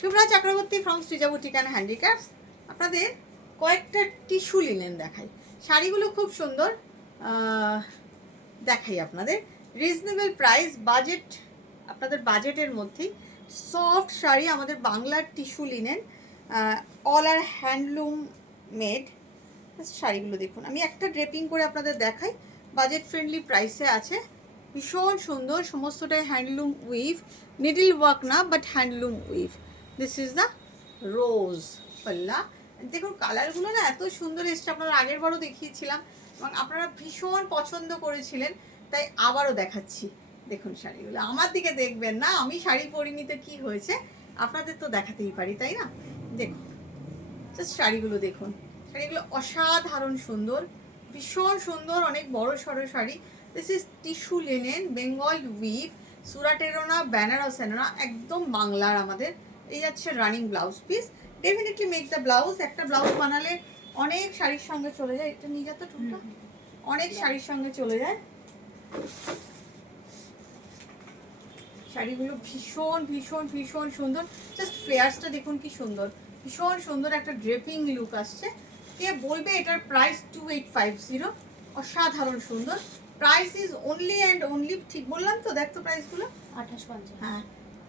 Shubhra Chakraborty from Srija boutique and handicrafts. আপনাদের কয়েকটা tissue linen দেখাই। শাড়িগুলো খুব সুন্দর, দেখাই আপনাদের। রিজনেবল প্রাইস, বাজেট, আপনাদের বাজেটের মধ্যেই সফট শাড়ি, আমাদের বাংলার টিস্যু লিনেন, অল আর হ্যান্ডলুম মেড। শাড়িগুলো দেখুন, আমি একটা ড্রেপিং করে আপনাদের দেখাই। বাজেট ফ্রেন্ডলি প্রাইসে আছে, ভীষণ সুন্দর, সমস্তটাই হ্যান্ডলুম উইভ, নিডল ওয়ার্ক না but handloom we've. This is the rose পাল্লা। দেখুন কালারগুলো না এত সুন্দর এসছে, আপনারা আগের বারও দেখিয়েছিলাম এবং আপনারা ভীষণ পছন্দ করেছিলেন, তাই আবারও দেখাচ্ছি। দেখুন শাড়িগুলো, আমার দিকে দেখবেন না, আমি শাড়ি পরিনি তো কী হয়েছে, আপনাদের তো দেখাতেই পারি, তাই না? দেখুন জাস্ট শাড়িগুলো দেখুন, শাড়িগুলো অসাধারণ সুন্দর, ভীষণ সুন্দর, অনেক বড় সড়ো sari. This is tissue linen, Bengal weave, সুরাটেরোনা, বেনারসেনা, একদম বাংলার আমাদের। এই যাচ্ছে running blouse piece. Definitely make the blouse. একটা ব্লাউজ বানালে অনেক শাড়ির সঙ্গে চলে যায়। এটা নিয়ে যাতো টুকটা, অনেক শাড়ির সঙ্গে চলে যায়। শাড়িগুলো ভীষণ ভীষণ ভীষণ সুন্দর। জাস্ট ফ্লেয়ার্সটা দেখুন কি সুন্দর, ভীষণ সুন্দর একটা ড্রেপিং লুক আসছে। কে বলবে এটার প্রাইস 2850, অসাধারণ সুন্দর। Price is only and only, ঠিক বললাম তো? দেখ তো প্রাইসগুলো, 2850। হ্যাঁ,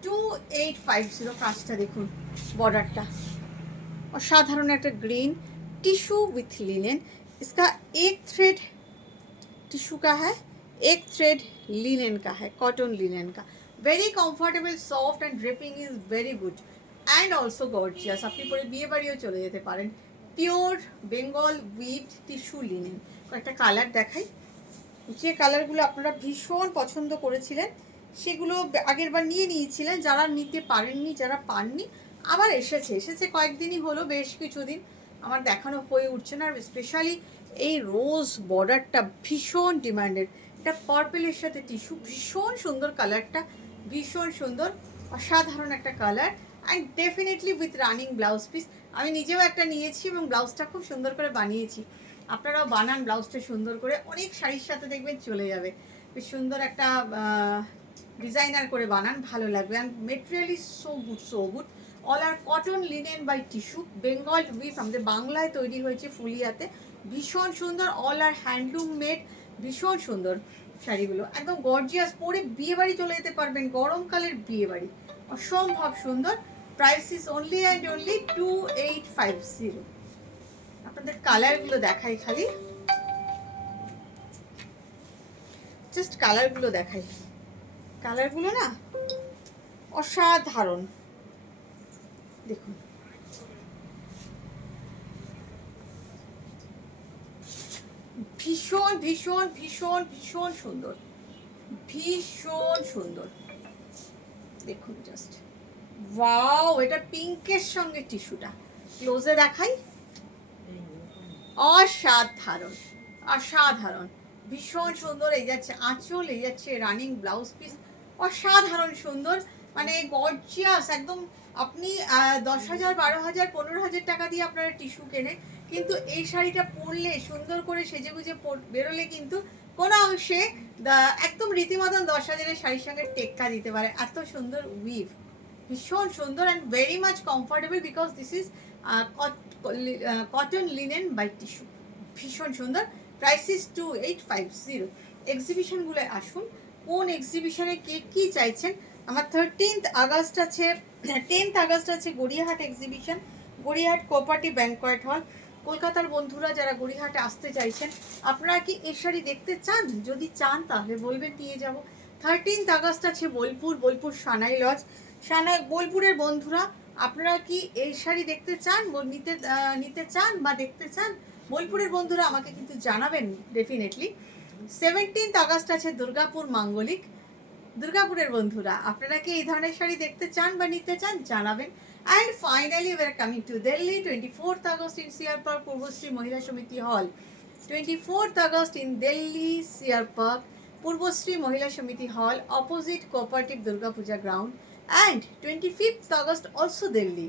2850। কাজটা দেখুন, বর্ডারটা অসাধারণ একটা গ্রিন टिश्यू विथ लिनेन। इसका एक थ्रेड टिश्यू का है, एक थ्रेड लिनेन का है, कॉटन लिनेन का। Very comfortable, soft and draping is very good and also gorgeous. अपनी परे बिये बाड़ियों चले जेते पारेन। Pure Bengal weaved tissue linen. कয়েকটা কালার দেখাই, যে কালারগুলো আপনারা ভীষণ পছন্দ করেছিলেন সেগুলো আগের বার নিয়ে নিয়েছিলেন, যারা নিতে পারেননি, যারা পাননি, আবার এসেছে কয়েকদিনই হলো, বেশ কিছুদিন আমার দেখানো হয়ে উঠছে না। আর স্পেশালি এই রোজ বর্ডারটা ভীষণ ডিমান্ডেড। এটা পার্পেলের সাথে টিস্যু, ভীষণ সুন্দর কালারটা, ভীষণ সুন্দর, অসাধারণ একটা colour and definitely with running blouse piece. আমি নিজেও একটা নিয়েছি এবং ব্লাউজটা খুব সুন্দর করে বানিয়েছি। আপনারাও বানান ব্লাউজটা সুন্দর করে, অনেক শাড়ির সাথে দেখবেন চলে যাবে। বেশ সুন্দর একটা ডিজাইনার করে বানান, ভালো লাগবে। And material is so good, so good. All are cotton linen by tissue, Bengal weave, আমাদের বাংলায় তৈরি হয়েছে ফুলিয়াতে, ভীষণ সুন্দর। অল আর হ্যান্ডলুম মেড, ভীষণ সুন্দর শাড়িগুলো, একদম গর্জিয়াস, পরে বিয়েবাড়ি চলে যেতে পারবেন, গরমকালের বিয়েবাড়ি, অসম্ভব সুন্দর। Price is only and only 2850। আপনাদের কালারগুলো দেখাই, খালি জাস্ট কালারগুলো দেখাই। কালারগুলো না অসাধারণ, দেখুন ভীষণ ভীষণ ভীষণ ভীষণ সুন্দর, ভীষণ সুন্দর। দেখুন জাস্ট ওয়াও, এটা পিঙ্কের সঙ্গে টিস্যুটা ক্লোজে দেখাই, অসাধারণ অসাধারণ, ভীষণ সুন্দর। এই যাচ্ছে আঁচল, এই যাচ্ছে রানিং ব্লাউজ পিস, অসাধারণ সুন্দর, মানে গর্জিয়াস একদম। আপনি 10,000, 12,000, 15,000 টাকা দিয়ে আপনারা টিস্যু কেনেন, কিন্তু এই শাড়িটা পরলে, সুন্দর করে সেজে গুজে বেরোলে কিন্তু কোনো অংশে একদম রীতিমতন 10,000-এর শাড়ির সঙ্গে টেক্কা দিতে পারে। এত সুন্দর উইভ, ভীষণ সুন্দর and very much comfortable because this is cotton linen by tissue, ভীষণ সুন্দর। Price is 2850। এক্সিবিশনগুলো আসুন, কোন এক্সিবিশনে কে কী চাইছেন। আমার 13th আগস্ট আছে, 10th আগস্ট আছে Gariahat exhibition, Gariahat cooperative banquet hall. কলকাতার বন্ধুরা যারা গড়িয়াহাটে আসতে চাইছেন, আপনারা কি এই শাড়ি দেখতে চান? যদি চান তাহলে বলবেন, নিয়ে যাব। 13th আগস্ট আছে বোলপুর, বোলপুর সানাই লজ, বোলপুরের বন্ধুরা আপনারা কি এই শাড়ি দেখতে চান, নিতে চান বা দেখতে চান? বোলপুরের বন্ধুরা আমাকে কিন্তু জানাবেন ডেফিনেটলি। 17th আগস্ট আছে দুর্গাপুর মাঙ্গলিক, দুর্গাপুরের বন্ধুরা আপনারা কি এই ধরনের শাড়ি দেখতে চান বা নিতে চান, জানাবেন। And finally we are coming to Delhi, 24th August in CR Park, Purbashree Mahila Samiti Hall. 24th August in Delhi CR Park, Purbashree Mahila Samiti Hall, opposite cooperative Durga Puja ground. And 25th August also Delhi,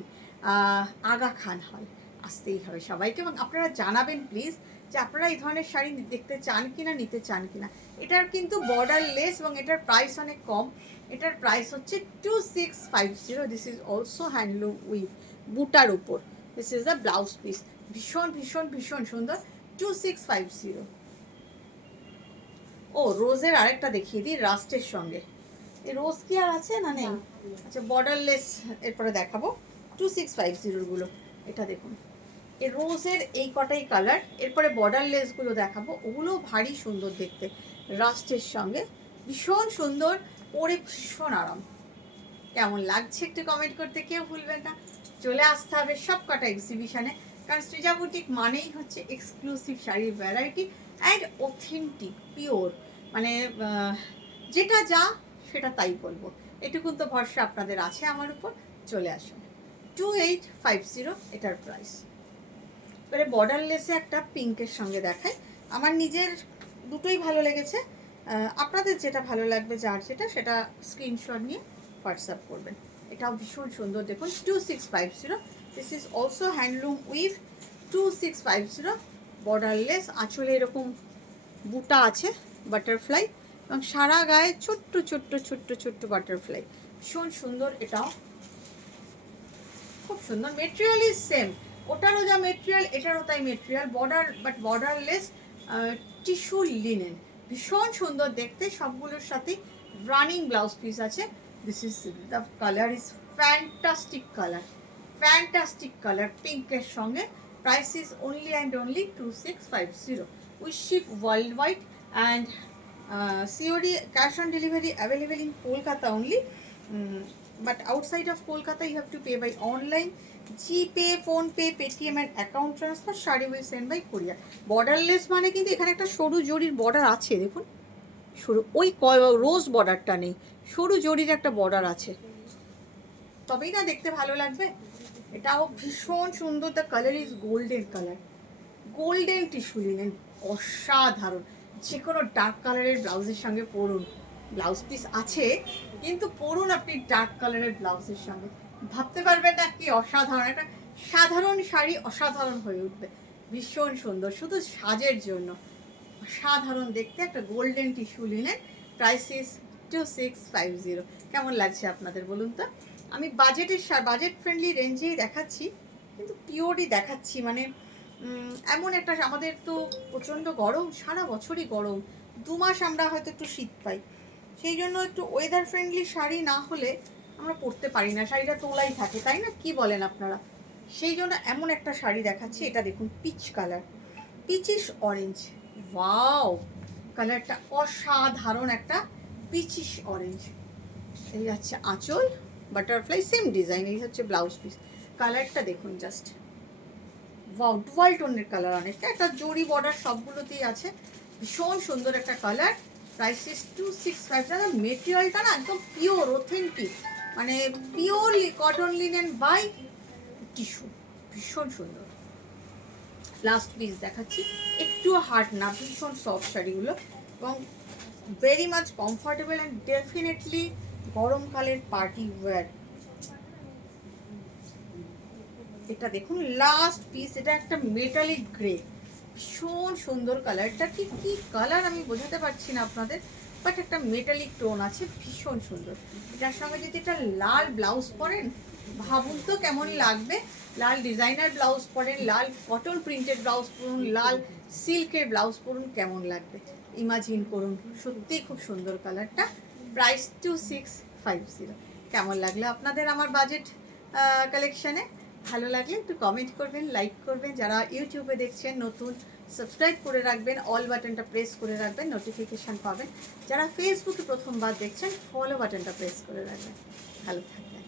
Aga Khan Hall. আসতেই হবে সবাইকে এবং আপনারা জানাবেন প্লিজ যে আপনারা এই ধরনের শাড়ি দেখতে চান কিনা, নিতে চান কিনা। এটার কিন্তু বর্ডার লেস এবং এটার প্রাইস অনেক কম। এটার প্রাইস হচ্ছে 2650। This is also handloom with বুটার উপর। This is the blouse piece. ভীষণ ভীষণ ভীষণ সুন্দর, 2650। ও রোজের আরেকটা দেখিয়ে দিই রাস্টের সঙ্গে। এই রোজ কি আর আছে না নেই? আচ্ছা বর্ডারলেস এরপরে দেখাবো 2650গুলো। এটা দেখুন, এই রোজের এই কটাই কালার। এরপরে বর্ডারলেসগুলো দেখাবো, ওগুলো ভারী সুন্দর দেখতে, রাস্টের সঙ্গে ভীষণ সুন্দর, পরে ভীষণ আরাম। কেমন লাগছে একটু কমেন্ট করতে কেউ ভুলবেন না। চলে আসতে হবে সব কটা এক্সিবিশনে, কারণ সৃজা বুটিক মানেই হচ্ছে এক্সক্লুসিভ শাড়ির ভ্যারাইটি অ্যান্ড অথেন্টিক পিওর, মানে যেটা যা সেটা তাই বলবো, এটুকুন তো ভরসা আপনাদের আছে আমার উপর। চলে আসুন, 2850 এটার প্রাইস। এবারে বর্ডারলেসে একটা পিঙ্কের সঙ্গে দেখাই। আমার নিজের দুটোই ভালো লেগেছে, আপনাদের যেটা ভালো লাগবে, যার যেটা, সেটা স্ক্রিনশট নিয়ে হোয়াটসঅ্যাপ করবেন। এটাও ভীষণ সুন্দর দেখুন, 2650। This is also handloom with 2650। Borderless, আঁচলে এরকম বুটা আছে বাটারফ্লাই, এবং সারা গায়ে ছোট্ট ছোট্ট ছোট্ট ছোট্ট বাটারফ্লাই। ভীষণ সুন্দর, এটাও খুব সুন্দর। মেটেরিয়াল ইজ সেম, ওটারও যা মেটেরিয়াল এটারও তাই মেটেরিয়াল, বর্ডারলেস টিস্যু লিনেন। ভীষণ সুন্দর দেখতে, সবগুলোর সাথেই রানিং ব্লাউজ পিস আছে। This is the colour, is fantastic colour, fantastic colour পিঙ্কের সঙ্গে। Price is only and only 2650। We ship world wide and COD, cash on delivery available in Kolkata only, but outside of Kolkata you have to pay by online, GPay, PhonePe, Paytm and account transfer. Sari will send by courier. Borderless মানে কিন্তু এখানে একটা সরু জরির border আছে, দেখুন সরু, ওই রোজ বর্ডারটা নেই, সরু জরির একটা বর্ডার আছে, তবেই না দেখতে ভালো লাগবে। এটাও ভীষণ সুন্দর, the colour is golden colour, golden tissue linen, অসাধারণ। যে কোনো ডার্ক কালারের ব্লাউজের সঙ্গে পরুন, ব্লাউজ পিস আছে কিন্তু পরুন আপনি ডার্ক কালারের ব্লাউজের সঙ্গে, ভাবতে পারবেন না কি অসাধারণ। একটা সাধারণ শাড়ি অসাধারণ হয়ে উঠবে, ভীষণ সুন্দর, শুধু সাজের জন্য অসাধারণ দেখতে। একটা golden tissue linen, price is 2650। কেমন লাগছে আপনাদের বলুন তো? আমি বাজেট ফ্রেন্ডলি রেঞ্জেই দেখাচ্ছি, কিন্তু পিওরই দেখাচ্ছি। মানে এমন একটা, আমাদের তো প্রচণ্ড গরম, সারা বছরই গরম, 2 মাস আমরা হয়তো একটু শীত পাই, সেই জন্য একটু ওয়েদার ফ্রেন্ডলি শাড়ি না হলে আমরা পরতে পারি না, শাড়িটা তোলাই থাকে, তাই না, কি বলেন আপনারা? সেই জন্য এমন একটা শাড়ি দেখাচ্ছি। এটা দেখুন, পিচ কালার, পিচিশ অরেঞ্জ, ওয়াও কালারটা অসাধারণ, একটা পিচিশ অরেঞ্জ। এই হচ্ছে আঁচল, বাটারফ্লাই সেম ডিজাইন, এই হচ্ছে ব্লাউজ পিস। কালারটা দেখুন জাস্ট, ওয়াও ডুয়াল টোনের কালার, অনেকটা একটা জরি বর্ডার সবগুলোতেই আছে, ভীষণ সুন্দর একটা কালার। Price is 2650। মেটেরিয়ালটা না একদম পিওর অথেন্টিক, মানে pure cotton linen by tissue, ভীষণ সুন্দর। লাস্ট পিস দেখাচ্ছি, একটু হার্ড না, ভীষণ সফট শাড়িগুলো, এবং very much comfortable and definitely গরমকালের পার্টি ওয়্যার। এটা দেখুন লাস্ট পিস, এটা একটা মেটালিক গ্রে, ভীষণ সুন্দর কালারটা, ঠিক কি কালার আমি বোঝাতে পারছি না আপনাদের, বাট একটা মেটালিক টোন আছে, ভীষণ সুন্দর। এটার সঙ্গে যদি একটা লাল ব্লাউজ পরেন, ভাবুন তো কেমন লাগবে। লাল ডিজাইনার ব্লাউজ পরেন, লাল কটন প্রিন্টেড ব্লাউজ পরুন, লাল সিল্কের ব্লাউজ পরুন, কেমন লাগবে ইমাজিন করুন। সত্যিই খুব সুন্দর কালারটা। প্রাইস 2650। কেমন লাগলো আপনাদের আমার বাজেট কালেকশানে? ভালো লাগলে একটু কমেন্ট করবেন, লাইক করবেন, যারা ইউটিউবে দেখছেন নতুন সাবস্ক্রাইব করে রাখবেন, অল বাটনটা প্রেস করে রাখবেন, নোটিফিকেশান পাবেন। যারা ফেসবুকে প্রথমবার দেখছেন ফলো বাটনটা প্রেস করে রাখবেন। ভালো থাকবেন।